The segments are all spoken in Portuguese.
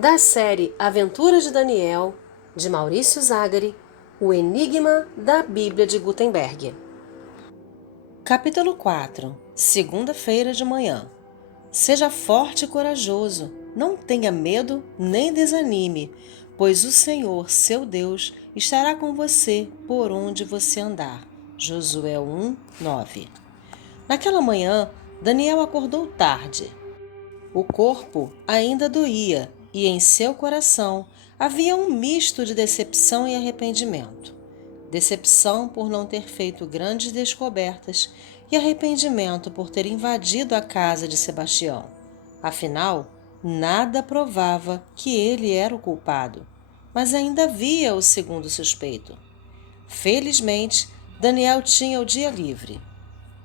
Da série Aventuras de Daniel, de Maurício Zagari, O Enigma da Bíblia de Gutenberg. Capítulo 4. Segunda-feira de manhã. Seja forte e corajoso, não tenha medo nem desanime, pois o Senhor, seu Deus, estará com você por onde você andar. Josué 1:9. Naquela manhã, Daniel acordou tarde. O corpo ainda doía e em seu coração havia um misto de decepção e arrependimento. Decepção por não ter feito grandes descobertas e arrependimento por ter invadido a casa de Sebastião. Afinal, nada provava que ele era o culpado, mas ainda havia o segundo suspeito. Felizmente, Daniel tinha o dia livre.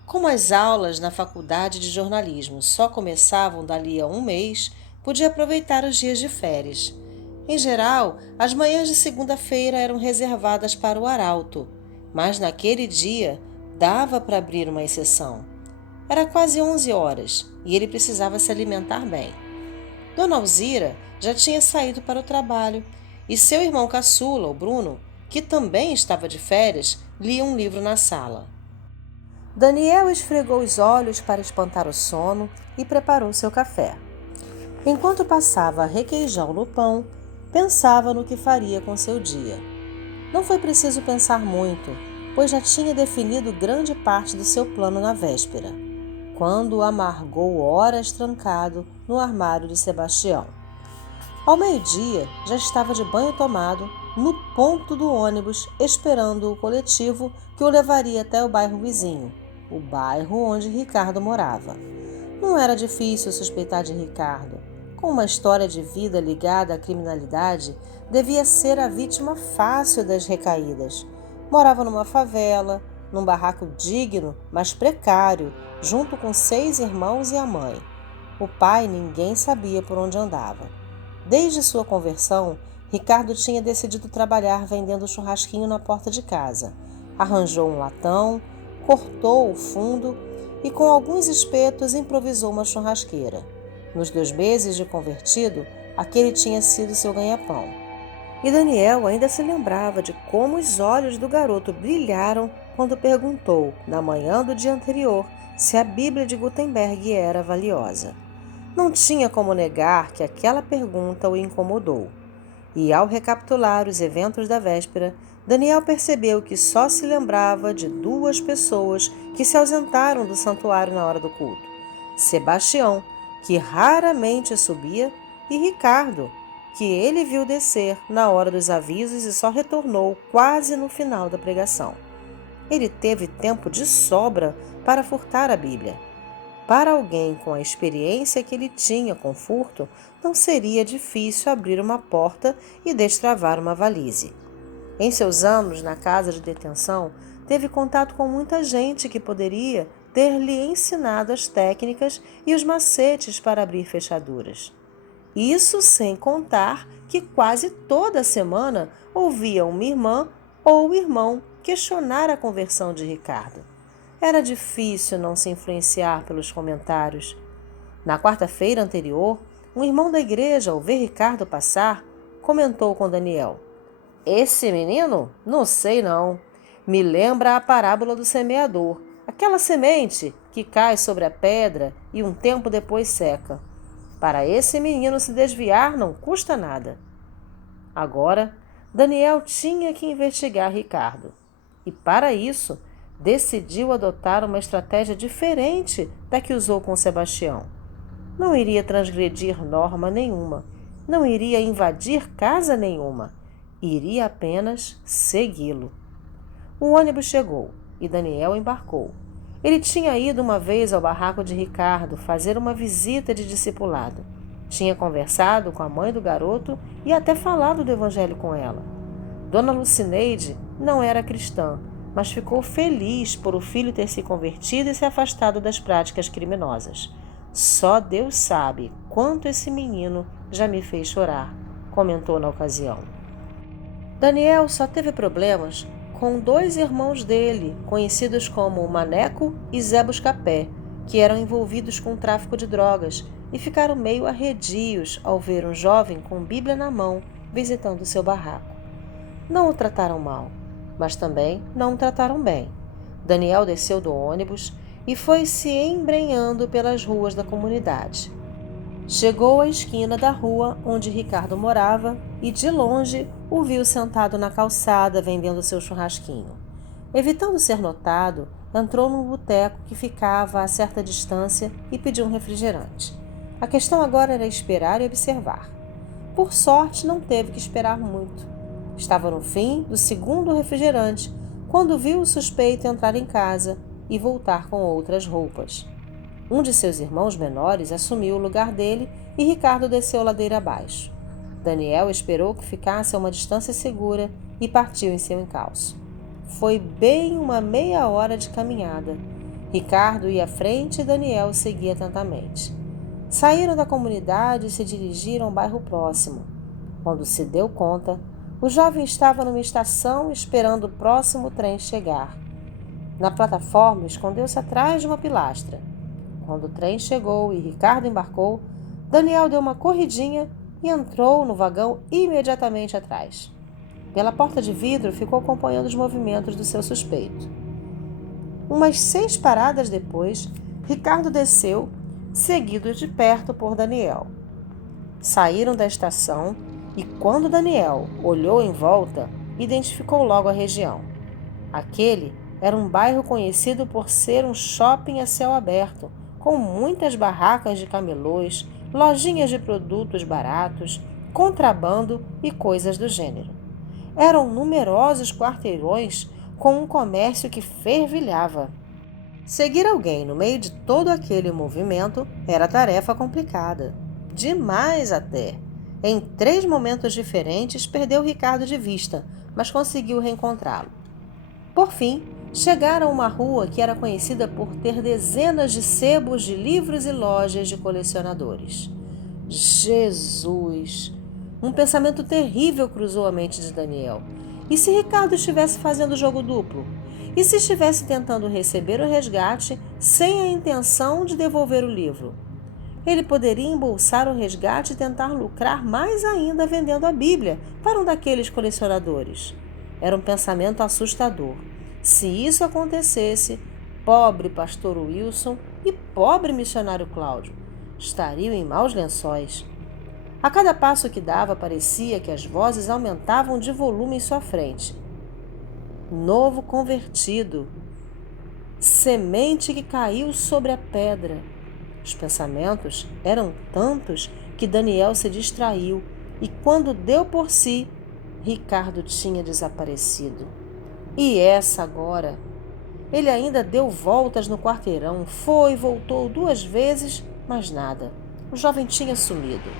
Como as aulas na faculdade de jornalismo só começavam dali a um mês, podia aproveitar os dias de férias. Em geral, as manhãs de segunda-feira eram reservadas para o arauto, mas naquele dia dava para abrir uma exceção. Era quase 11 horas e ele precisava se alimentar bem. Dona Alzira já tinha saído para o trabalho e seu irmão caçula, o Bruno, que também estava de férias, lia um livro na sala. Daniel esfregou os olhos para espantar o sono e preparou seu café. Enquanto passava requeijão no pão, pensava no que faria com seu dia. Não foi preciso pensar muito, pois já tinha definido grande parte do seu plano na véspera, quando amargou horas trancado no armário de Sebastião. Ao meio-dia, já estava de banho tomado, no ponto do ônibus, esperando o coletivo que o levaria até o bairro vizinho, o bairro onde Ricardo morava. Não era difícil suspeitar de Ricardo. Com uma história de vida ligada à criminalidade, devia ser a vítima fácil das recaídas. Morava numa favela, num barraco digno, mas precário, junto com 6 irmãos e a mãe. O pai ninguém sabia por onde andava. Desde sua conversão, Ricardo tinha decidido trabalhar vendendo churrasquinho na porta de casa. Arranjou um latão, cortou o fundo e com alguns espetos improvisou uma churrasqueira. Nos 2 meses de convertido, aquele tinha sido seu ganha-pão. E Daniel ainda se lembrava de como os olhos do garoto brilharam quando perguntou, na manhã do dia anterior, se a Bíblia de Gutenberg era valiosa. Não tinha como negar que aquela pergunta o incomodou. E ao recapitular os eventos da véspera, Daniel percebeu que só se lembrava de 2 pessoas que se ausentaram do santuário na hora do culto: Sebastião, que raramente subia, e Ricardo, que ele viu descer na hora dos avisos e só retornou quase no final da pregação. Ele teve tempo de sobra para furtar a Bíblia. Para alguém com a experiência que ele tinha com furto, não seria difícil abrir uma porta e destravar uma valise. Em seus anos na casa de detenção, teve contato com muita gente que poderia ter lhe ensinado as técnicas e os macetes para abrir fechaduras. Isso sem contar que quase toda semana ouvia uma irmã ou irmão questionar a conversão de Ricardo. Era difícil não se influenciar pelos comentários. Na quarta-feira anterior, um irmão da igreja, ao ver Ricardo passar, comentou com Daniel: "Esse menino? Não sei não. Me lembra a parábola do semeador, aquela semente que cai sobre a pedra e um tempo depois seca. Para esse menino se desviar não custa nada." Agora, Daniel tinha que investigar Ricardo. E para isso, decidiu adotar uma estratégia diferente da que usou com Sebastião. Não iria transgredir norma nenhuma, não iria invadir casa nenhuma, iria apenas segui-lo. O ônibus chegou e Daniel embarcou. Ele tinha ido uma vez ao barraco de Ricardo fazer uma visita de discipulado. Tinha conversado com a mãe do garoto e até falado do evangelho com ela. Dona Lucineide não era cristã, mas ficou feliz por o filho ter se convertido e se afastado das práticas criminosas. "Só Deus sabe quanto esse menino já me fez chorar", comentou na ocasião. Daniel só teve problemas com 2 irmãos dele, conhecidos como Maneco e Zé Buscapé, que eram envolvidos com o tráfico de drogas e ficaram meio arredios ao ver um jovem com Bíblia na mão visitando seu barraco. Não o trataram mal, mas também não o trataram bem. Daniel desceu do ônibus e foi se embrenhando pelas ruas da comunidade. Chegou à esquina da rua onde Ricardo morava e, de longe, o viu sentado na calçada vendendo seu churrasquinho. Evitando ser notado, entrou num boteco que ficava a certa distância e pediu um refrigerante. A questão agora era esperar e observar. Por sorte, não teve que esperar muito. Estava no fim do segundo refrigerante quando viu o suspeito entrar em casa e voltar com outras roupas. Um de seus irmãos menores assumiu o lugar dele e Ricardo desceu ladeira abaixo. Daniel esperou que ficasse a uma distância segura e partiu em seu encalço. Foi bem uma meia hora de caminhada. Ricardo ia à frente e Daniel seguia atentamente. Saíram da comunidade e se dirigiram a um bairro próximo. Quando se deu conta, o jovem estava numa estação esperando o próximo trem chegar. Na plataforma, escondeu-se atrás de uma pilastra. Quando o trem chegou e Ricardo embarcou, Daniel deu uma corridinha e entrou no vagão imediatamente atrás. Pela porta de vidro, ficou acompanhando os movimentos do seu suspeito. Umas 6 paradas depois, Ricardo desceu, seguido de perto por Daniel. Saíram da estação e, quando Daniel olhou em volta, identificou logo a região. Aquele era um bairro conhecido por ser um shopping a céu aberto, com muitas barracas de camelôs, lojinhas de produtos baratos, contrabando e coisas do gênero. Eram numerosos quarteirões com um comércio que fervilhava. Seguir alguém no meio de todo aquele movimento era tarefa complicada. Demais até. Em 3 momentos diferentes perdeu Ricardo de vista, mas conseguiu reencontrá-lo. Por fim, chegaram a uma rua que era conhecida por ter dezenas de sebos de livros e lojas de colecionadores. Jesus! Um pensamento terrível cruzou a mente de Daniel. E se Ricardo estivesse fazendo jogo duplo? E se estivesse tentando receber o resgate sem a intenção de devolver o livro? Ele poderia embolsar o resgate e tentar lucrar mais ainda vendendo a Bíblia para um daqueles colecionadores. Era um pensamento assustador. Se isso acontecesse, pobre pastor Wilson e pobre missionário Cláudio estariam em maus lençóis. A cada passo que dava, parecia que as vozes aumentavam de volume em sua frente. Novo convertido. Semente que caiu sobre a pedra. Os pensamentos eram tantos que Daniel se distraiu e, quando deu por si, Ricardo tinha desaparecido. E essa agora? Ele ainda deu voltas no quarteirão, foi e voltou 2 vezes, mas nada. O jovem tinha sumido.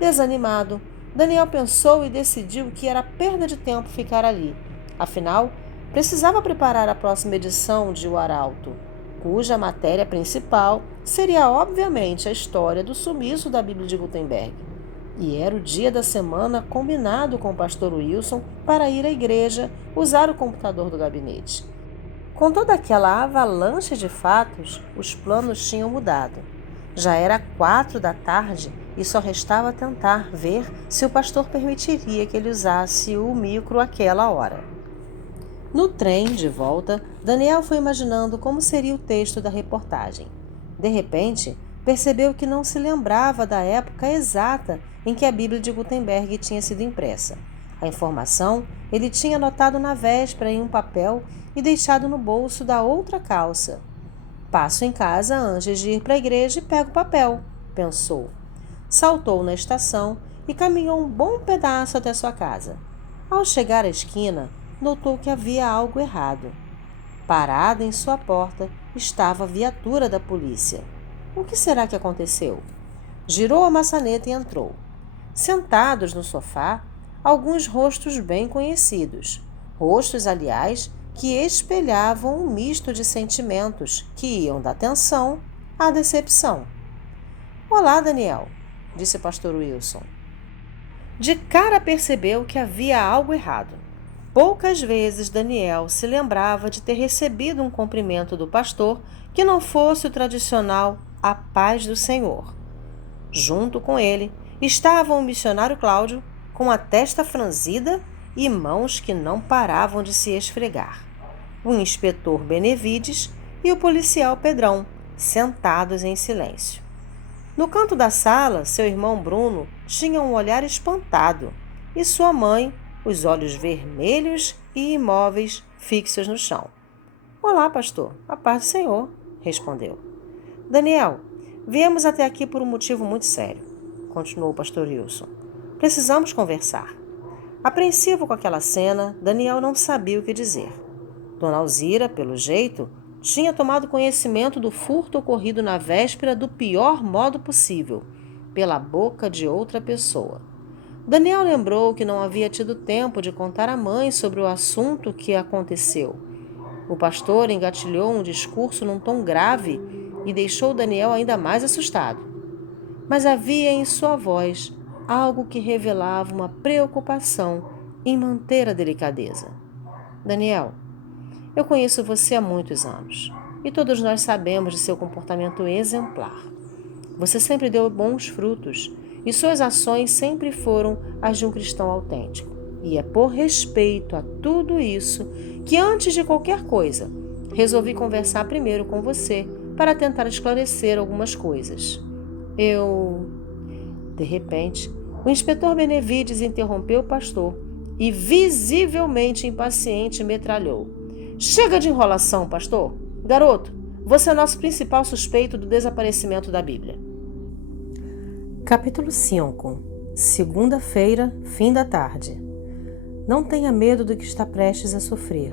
Desanimado, Daniel pensou e decidiu que era perda de tempo ficar ali. Afinal, precisava preparar a próxima edição de O Arauto, cuja matéria principal seria obviamente a história do sumiço da Bíblia de Gutenberg. E era o dia da semana combinado com o pastor Wilson para ir à igreja usar o computador do gabinete. Com toda aquela avalanche de fatos, os planos tinham mudado. Já era 4 da tarde e só restava tentar ver se o pastor permitiria que ele usasse o micro àquela hora. No trem, de volta, Daniel foi imaginando como seria o texto da reportagem. De repente, percebeu que não se lembrava da época exata em que a Bíblia de Gutenberg tinha sido impressa. A informação ele tinha anotado na véspera em um papel e deixado no bolso da outra calça. Passo em casa antes de ir para a igreja e pego o papel, pensou. Saltou na estação e caminhou um bom pedaço até sua casa. Ao chegar à esquina, notou que havia algo errado. Parada em sua porta estava a viatura da polícia. O que será que aconteceu? Girou a maçaneta e entrou. Sentados no sofá, alguns rostos bem conhecidos. Rostos, aliás, que espelhavam um misto de sentimentos que iam da tensão à decepção. Olá, Daniel, disse o pastor Wilson. De cara percebeu que havia algo errado. Poucas vezes Daniel se lembrava de ter recebido um cumprimento do pastor que não fosse o tradicional "A paz do Senhor". Junto com ele estava o missionário Cláudio, com a testa franzida e mãos que não paravam de se esfregar, o inspetor Benevides e o policial Pedrão, sentados em silêncio. No canto da sala, seu irmão Bruno tinha um olhar espantado e sua mãe, os olhos vermelhos e imóveis fixos no chão. Olá, pastor. A paz do Senhor, respondeu. Daniel, viemos até aqui por um motivo muito sério, continuou o pastor Wilson. Precisamos conversar. Apreensivo com aquela cena, Daniel não sabia o que dizer. Dona Alzira, pelo jeito, tinha tomado conhecimento do furto ocorrido na véspera do pior modo possível, pela boca de outra pessoa. Daniel lembrou que não havia tido tempo de contar à mãe sobre o assunto que aconteceu. O pastor engatilhou um discurso num tom grave e deixou Daniel ainda mais assustado. Mas havia em sua voz algo que revelava uma preocupação em manter a delicadeza. Daniel, eu conheço você há muitos anos e todos nós sabemos de seu comportamento exemplar. Você sempre deu bons frutos e suas ações sempre foram as de um cristão autêntico. E é por respeito a tudo isso que, antes de qualquer coisa, resolvi conversar primeiro com você para tentar esclarecer algumas coisas. De repente, o inspetor Benevides interrompeu o pastor e, visivelmente impaciente, metralhou. Chega de enrolação, pastor! Garoto, você é nosso principal suspeito do desaparecimento da Bíblia. Capítulo 5. Segunda-feira, fim da tarde. Não tenha medo do que está prestes a sofrer.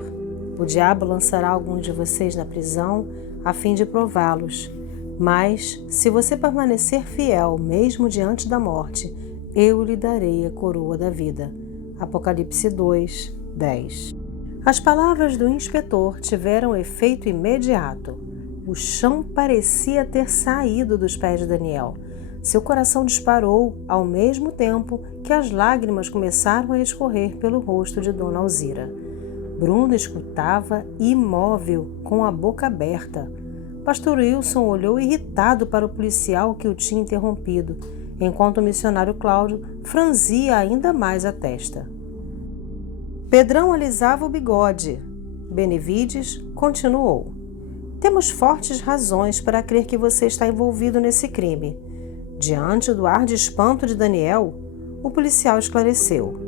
O diabo lançará alguns de vocês na prisão a fim de prová-los. Mas, se você permanecer fiel mesmo diante da morte, eu lhe darei a coroa da vida. Apocalipse 2, 10. As palavras do inspetor tiveram efeito imediato. O chão parecia ter saído dos pés de Daniel. Seu coração disparou ao mesmo tempo que as lágrimas começaram a escorrer pelo rosto de Dona Alzira. Bruno escutava imóvel, com a boca aberta. Pastor Wilson olhou irritado para o policial que o tinha interrompido, enquanto o missionário Cláudio franzia ainda mais a testa. Pedrão alisava o bigode. Benevides continuou. Temos fortes razões para crer que você está envolvido nesse crime. Diante do ar de espanto de Daniel, o policial esclareceu.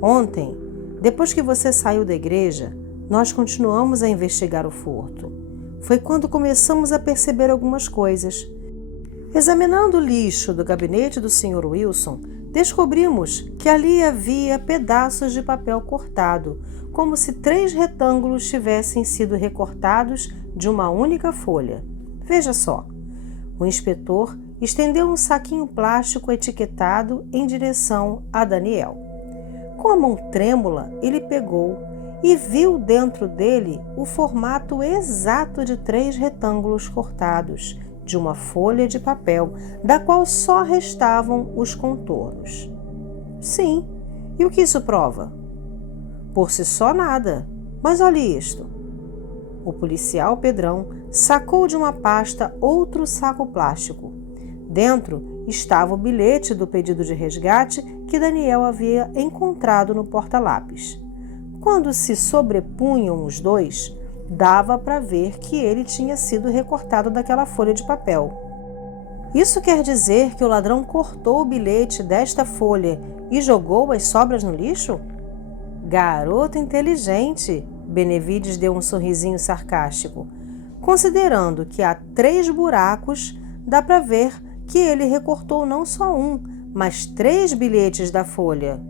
Ontem, depois que você saiu da igreja, nós continuamos a investigar o furto. Foi quando começamos a perceber algumas coisas. Examinando o lixo do gabinete do Sr. Wilson, descobrimos que ali havia pedaços de papel cortado, como se 3 retângulos tivessem sido recortados de uma única folha. Veja só. O inspetor estendeu um saquinho plástico etiquetado em direção a Daniel. Com a mão trêmula, ele pegou e viu dentro dele o formato exato de 3 retângulos cortados de uma folha de papel, da qual só restavam os contornos. Sim, e o que isso prova? Por si só nada, mas olhe isto. O policial Pedrão sacou de uma pasta outro saco plástico. Dentro estava o bilhete do pedido de resgate que Daniel havia encontrado no porta-lápis. Quando se sobrepunham os dois, dava para ver que ele tinha sido recortado daquela folha de papel. Isso quer dizer que o ladrão cortou o bilhete desta folha e jogou as sobras no lixo? Garoto inteligente! Benevides deu um sorrisinho sarcástico. Considerando que há 3 buracos, dá para ver que ele recortou não só um, mas 3 bilhetes da folha.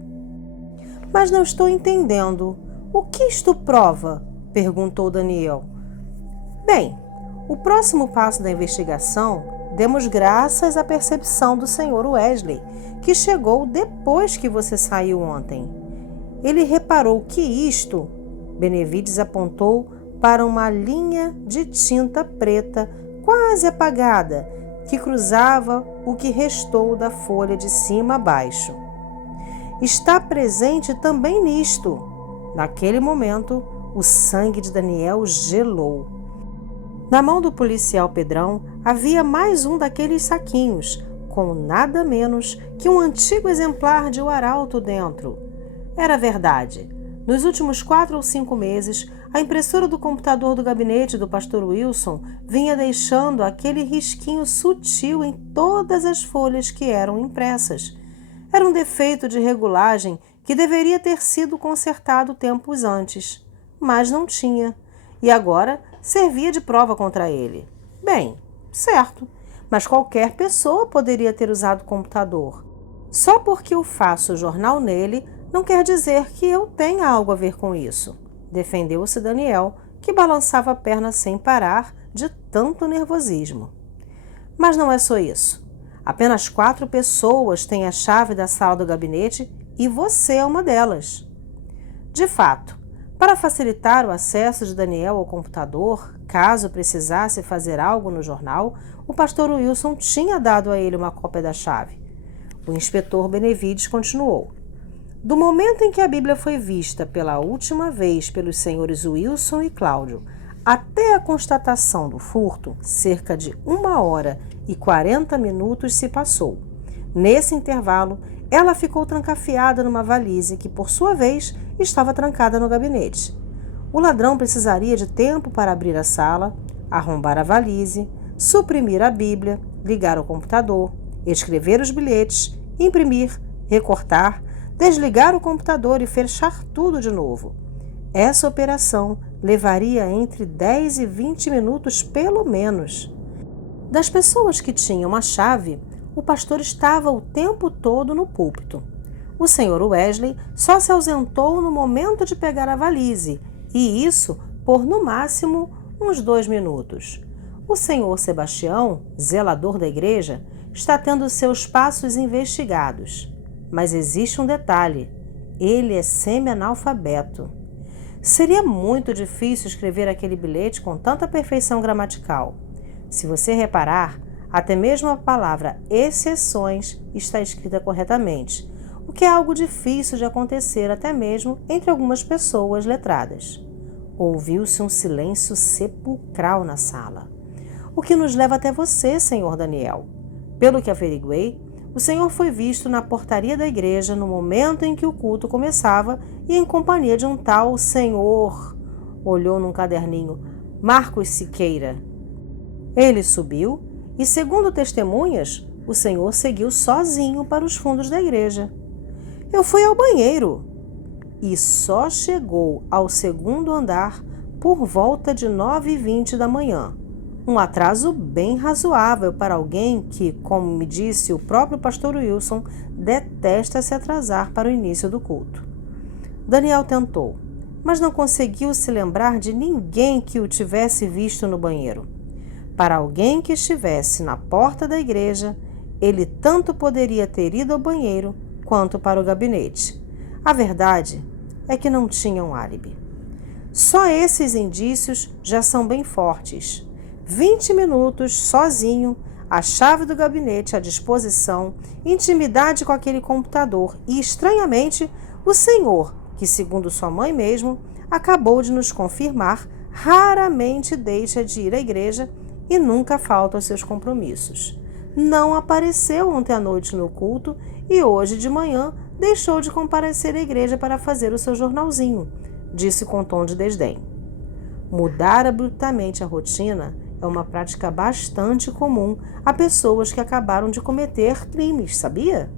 Mas não estou entendendo. O que isto prova? Perguntou Daniel. Bem, o próximo passo da investigação demos graças à percepção do Sr. Wesley, que chegou depois que você saiu ontem. Ele reparou que isto, Benevides apontou para uma linha de tinta preta quase apagada que cruzava o que restou da folha de cima a baixo. Está presente também nisto. Naquele momento, o sangue de Daniel gelou. Na mão do policial Pedrão havia mais um daqueles saquinhos, com nada menos que um antigo exemplar de O Arauto dentro. Era verdade. Nos últimos 4 ou 5 meses, a impressora do computador do gabinete do pastor Wilson vinha deixando aquele risquinho sutil em todas as folhas que eram impressas. Era um defeito de regulagem que deveria ter sido consertado tempos antes, mas não tinha, e agora servia de prova contra ele. Bem, certo, mas qualquer pessoa poderia ter usado o computador. Só porque eu faço jornal nele, não quer dizer que eu tenha algo a ver com isso, defendeu-se Daniel, que balançava a perna sem parar de tanto nervosismo. Mas não é só isso. Apenas 4 pessoas têm a chave da sala do gabinete e você é uma delas. De fato, para facilitar o acesso de Daniel ao computador, caso precisasse fazer algo no jornal, o pastor Wilson tinha dado a ele uma cópia da chave. O inspetor Benevides continuou. Do momento em que a Bíblia foi vista pela última vez pelos senhores Wilson e Cláudio, até a constatação do furto, cerca de 1h40 se passou. Nesse intervalo, ela ficou trancafiada numa valise que, por sua vez, estava trancada no gabinete. O ladrão precisaria de tempo para abrir a sala, arrombar a valise, suprimir a Bíblia, ligar o computador, escrever os bilhetes, imprimir, recortar, desligar o computador e fechar tudo de novo. Essa operação levaria entre 10 e 20 minutos pelo menos. Das pessoas que tinham a chave, o pastor estava o tempo todo no púlpito. O senhor Wesley só se ausentou no momento de pegar a valise, e isso por no máximo uns 2 minutos. O senhor Sebastião, zelador da igreja, está tendo seus passos investigados. Mas existe um detalhe: ele é semi-analfabeto. Seria muito difícil escrever aquele bilhete com tanta perfeição gramatical. Se você reparar, até mesmo a palavra exceções está escrita corretamente, o que é algo difícil de acontecer até mesmo entre algumas pessoas letradas. Ouviu-se um silêncio sepulcral na sala. O que nos leva até você, senhor Daniel. Pelo que averiguei, o senhor foi visto na portaria da igreja no momento em que o culto começava e em companhia de um tal senhor, olhou num caderninho, Marcos Siqueira. Ele subiu e, segundo testemunhas, o senhor seguiu sozinho para os fundos da igreja. Eu fui ao banheiro e só chegou ao 2º andar por volta de 9h20 da manhã. Um atraso bem razoável para alguém que, como me disse o próprio pastor Wilson, detesta se atrasar para o início do culto. Daniel tentou, mas não conseguiu se lembrar de ninguém que o tivesse visto no banheiro. Para alguém que estivesse na porta da igreja, ele tanto poderia ter ido ao banheiro quanto para o gabinete. A verdade é que não tinha um álibi. Só esses indícios já são bem fortes. 20 minutos sozinho, a chave do gabinete à disposição, intimidade com aquele computador e, estranhamente, o senhor, que, segundo sua mãe mesmo, acabou de nos confirmar, raramente deixa de ir à igreja e nunca falta aos seus compromissos. Não apareceu ontem à noite no culto e hoje de manhã deixou de comparecer à igreja para fazer o seu jornalzinho, disse com tom de desdém. Mudar abruptamente a rotina é uma prática bastante comum a pessoas que acabaram de cometer crimes, sabia?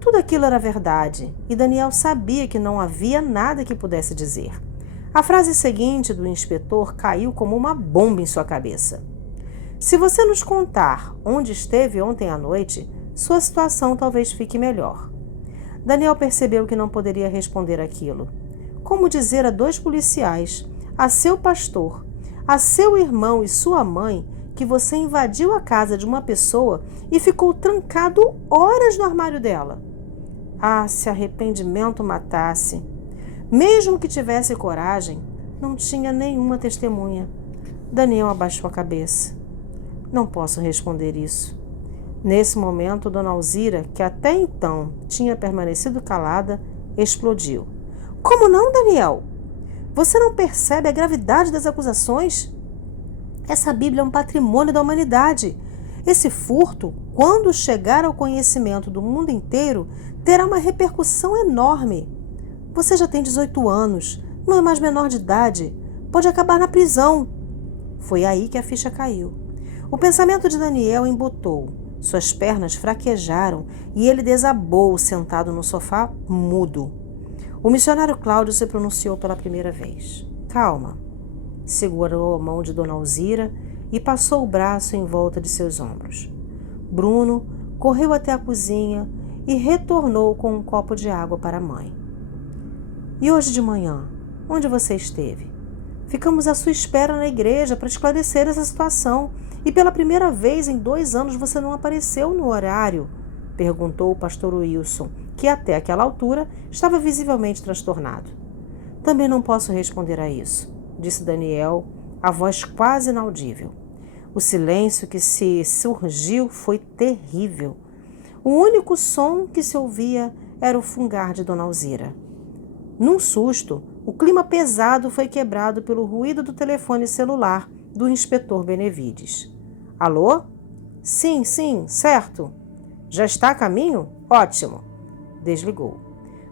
Tudo aquilo era verdade, e Daniel sabia que não havia nada que pudesse dizer. A frase seguinte do inspetor caiu como uma bomba em sua cabeça. Se você nos contar onde esteve ontem à noite, sua situação talvez fique melhor. Daniel percebeu que não poderia responder aquilo. Como dizer a 2 policiais, a seu pastor, a seu irmão e sua mãe, que você invadiu a casa de uma pessoa e ficou trancado horas no armário dela? Ah, se arrependimento matasse! Mesmo que tivesse coragem, não tinha nenhuma testemunha. Daniel abaixou a cabeça. Não posso responder isso. Nesse momento, Dona Alzira, que até então tinha permanecido calada, explodiu. Como não, Daniel? Você não percebe a gravidade das acusações? Essa Bíblia é um patrimônio da humanidade. Esse furto, quando chegar ao conhecimento do mundo inteiro, terá uma repercussão enorme. Você já tem 18 anos, não é mais menor de idade, pode acabar na prisão. Foi aí que a ficha caiu. O pensamento de Daniel embotou, suas pernas fraquejaram e ele desabou sentado no sofá, mudo. O missionário Cláudio se pronunciou pela primeira vez. Calma. Segurou a mão de Dona Alzira e passou o braço em volta de seus ombros. Bruno correu até a cozinha e retornou com um copo de água para a mãe. E hoje de manhã, onde você esteve? Ficamos à sua espera na igreja para esclarecer essa situação e pela primeira vez em 2 anos você não apareceu no horário, perguntou o pastor Wilson, que até aquela altura estava visivelmente transtornado. Também não posso responder a isso, disse Daniel, a voz quase inaudível. O silêncio que se surgiu foi terrível. O único som que se ouvia era o fungar de Dona Alzira. Num susto, o clima pesado foi quebrado pelo ruído do telefone celular do inspetor Benevides. Alô? Sim, certo. Já está a caminho? Ótimo. Desligou.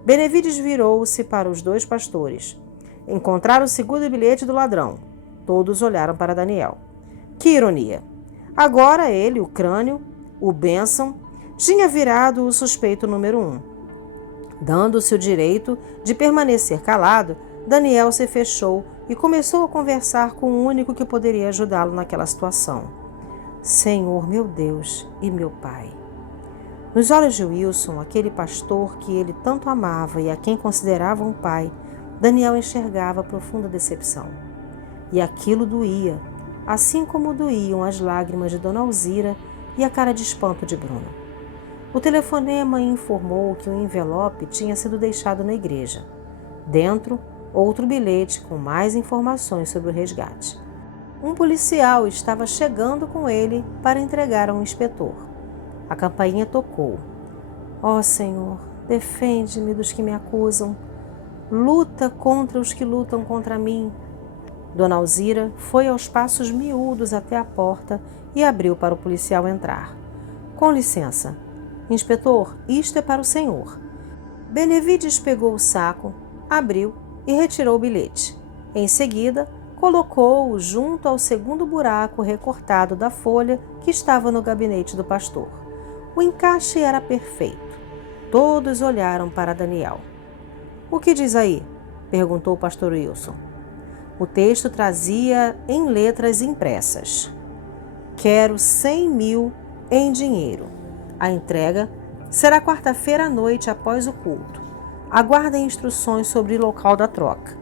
Benevides virou-se para os 2 pastores. Encontraram o segundo bilhete do ladrão. Todos olharam para Daniel. Que ironia! Agora ele, o crânio, o Benson, tinha virado o suspeito número 1. Dando-se o direito de permanecer calado, Daniel se fechou e começou a conversar com o único que poderia ajudá-lo naquela situação. Senhor, meu Deus e meu Pai. Nos olhos de Wilson, aquele pastor que ele tanto amava e a quem considerava um pai, Daniel enxergava profunda decepção. E aquilo doía, assim como doíam as lágrimas de Dona Alzira e a cara de espanto de Bruno. O telefonema informou que o envelope tinha sido deixado na igreja. Dentro, outro bilhete com mais informações sobre o resgate. Um policial estava chegando com ele para entregar a um inspetor. A campainha tocou. Ó Senhor, defende-me dos que me acusam. Luta contra os que lutam contra mim. Dona Alzira foi aos passos miúdos até a porta e abriu para o policial entrar. Com licença. Inspetor, isto é para o senhor. Benevides pegou o saco, abriu e retirou o bilhete. Em seguida, colocou-o junto ao segundo buraco recortado da folha que estava no gabinete do pastor. O encaixe era perfeito. Todos olharam para Daniel. O que diz aí? Perguntou o pastor Wilson. O texto trazia em letras impressas. Quero 100 mil em dinheiro. A entrega será quarta-feira à noite após o culto. Aguardem instruções sobre o local da troca.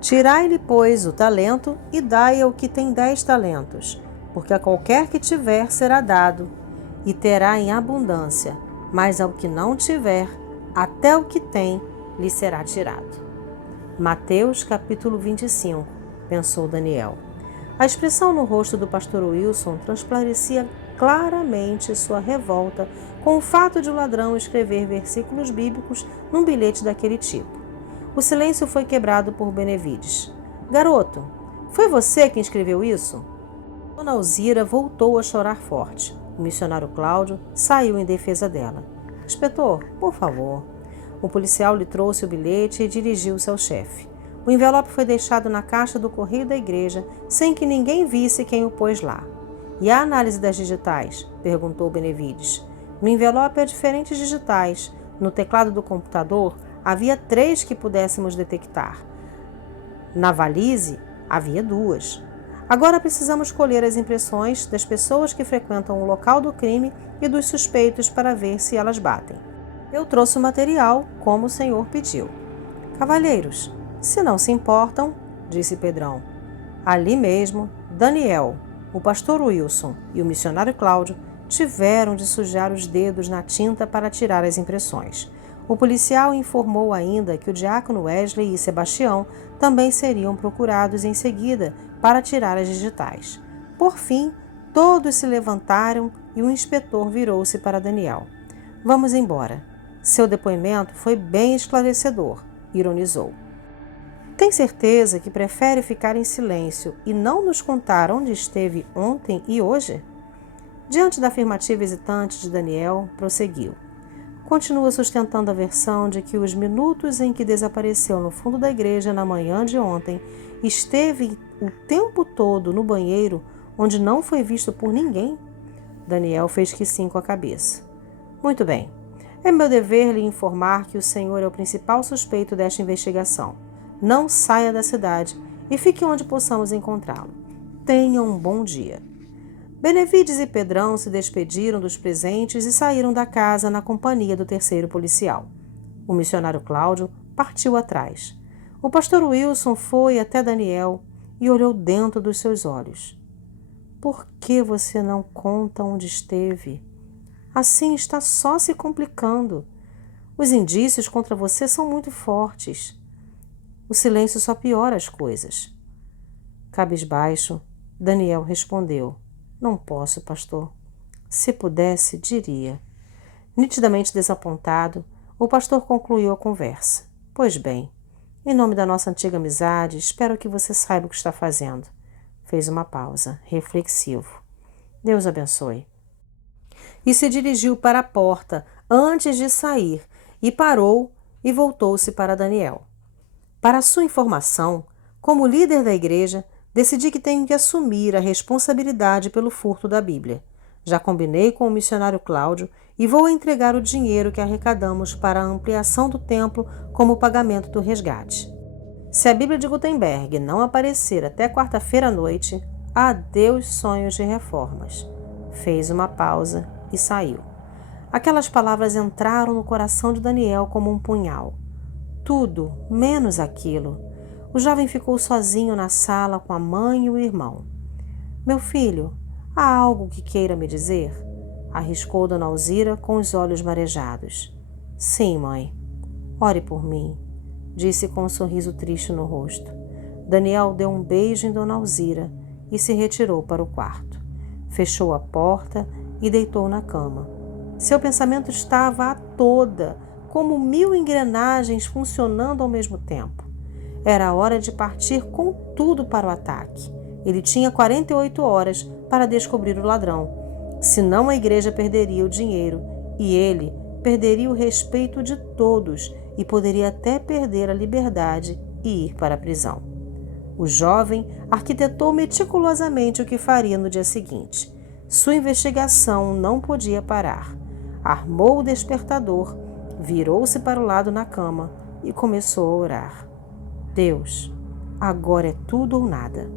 Tirai-lhe, pois, o talento e dai ao que tem 10 talentos, porque a qualquer que tiver será dado, e terá em abundância, mas ao que não tiver, até o que tem lhe será tirado. Mateus capítulo 25, pensou Daniel. A expressão no rosto do pastor Wilson transparecia claramente sua revolta com o fato de o ladrão escrever versículos bíblicos num bilhete daquele tipo. O silêncio foi quebrado por Benevides. Garoto, foi você quem escreveu isso? Dona Alzira voltou a chorar forte. O missionário Cláudio saiu em defesa dela. Inspetor, por favor. O policial lhe trouxe o bilhete e dirigiu-se ao chefe. O envelope foi deixado na caixa do correio da igreja, sem que ninguém visse quem o pôs lá. E a análise das digitais? Perguntou Benevides. No envelope há diferentes digitais. No teclado do computador havia 3 que pudéssemos detectar. Na valise havia 2. Agora precisamos colher as impressões das pessoas que frequentam o local do crime e dos suspeitos para ver se elas batem. Eu trouxe o material, como o senhor pediu. Cavalheiros, se não se importam, disse Pedrão. Ali mesmo, Daniel, o pastor Wilson e o missionário Cláudio tiveram de sujar os dedos na tinta para tirar as impressões. O policial informou ainda que o diácono Wesley e Sebastião também seriam procurados em seguida para tirar as digitais. Por fim, todos se levantaram e o inspetor virou-se para Daniel. Vamos embora. Seu depoimento foi bem esclarecedor, ironizou. Tem certeza que prefere ficar em silêncio e não nos contar onde esteve ontem e hoje? Diante da afirmativa hesitante de Daniel, prosseguiu. Continua sustentando a versão de que os minutos em que desapareceu no fundo da igreja na manhã de ontem esteve o tempo todo no banheiro onde não foi visto por ninguém? Daniel fez que sim com a cabeça. Muito bem. É meu dever lhe informar que o senhor é o principal suspeito desta investigação. Não saia da cidade e fique onde possamos encontrá-lo. Tenha um bom dia. Benevides e Pedrão se despediram dos presentes e saíram da casa na companhia do terceiro policial. O missionário Cláudio partiu atrás. O pastor Wilson foi até Daniel e olhou dentro dos seus olhos. Por que você não conta onde esteve? Assim está só se complicando. Os indícios contra você são muito fortes. O silêncio só piora as coisas. Cabisbaixo, Daniel respondeu. Não posso, pastor. Se pudesse, diria. Nitidamente desapontado, o pastor concluiu a conversa. Pois bem, em nome da nossa antiga amizade, espero que você saiba o que está fazendo. Fez uma pausa, reflexivo. Deus abençoe. E se dirigiu para a porta antes de sair e parou e voltou-se para Daniel. Para sua informação, como líder da igreja, decidi que tenho que assumir a responsabilidade pelo furto da Bíblia. Já combinei com o missionário Cláudio e vou entregar o dinheiro que arrecadamos para a ampliação do templo como pagamento do resgate. Se a Bíblia de Gutenberg não aparecer até quarta-feira à noite, adeus sonhos de reformas. Fez uma pausa e saiu. Aquelas palavras entraram no coração de Daniel como um punhal. Tudo, menos aquilo. O jovem ficou sozinho na sala com a mãe e o irmão. Meu filho, há algo que queira me dizer? Arriscou Dona Alzira com os olhos marejados. Sim, mãe. Ore por mim, disse com um sorriso triste no rosto. Daniel deu um beijo em Dona Alzira e se retirou para o quarto. Fechou a porta e deitou na cama. Seu pensamento estava a toda, como 1000 engrenagens funcionando ao mesmo tempo. Era a hora de partir com tudo para o ataque. Ele tinha 48 horas para descobrir o ladrão. Senão a igreja perderia o dinheiro e ele perderia o respeito de todos e poderia até perder a liberdade e ir para a prisão. O jovem arquitetou meticulosamente o que faria no dia seguinte. Sua investigação não podia parar. Armou o despertador, virou-se para o lado na cama e começou a orar. Deus, agora é tudo ou nada.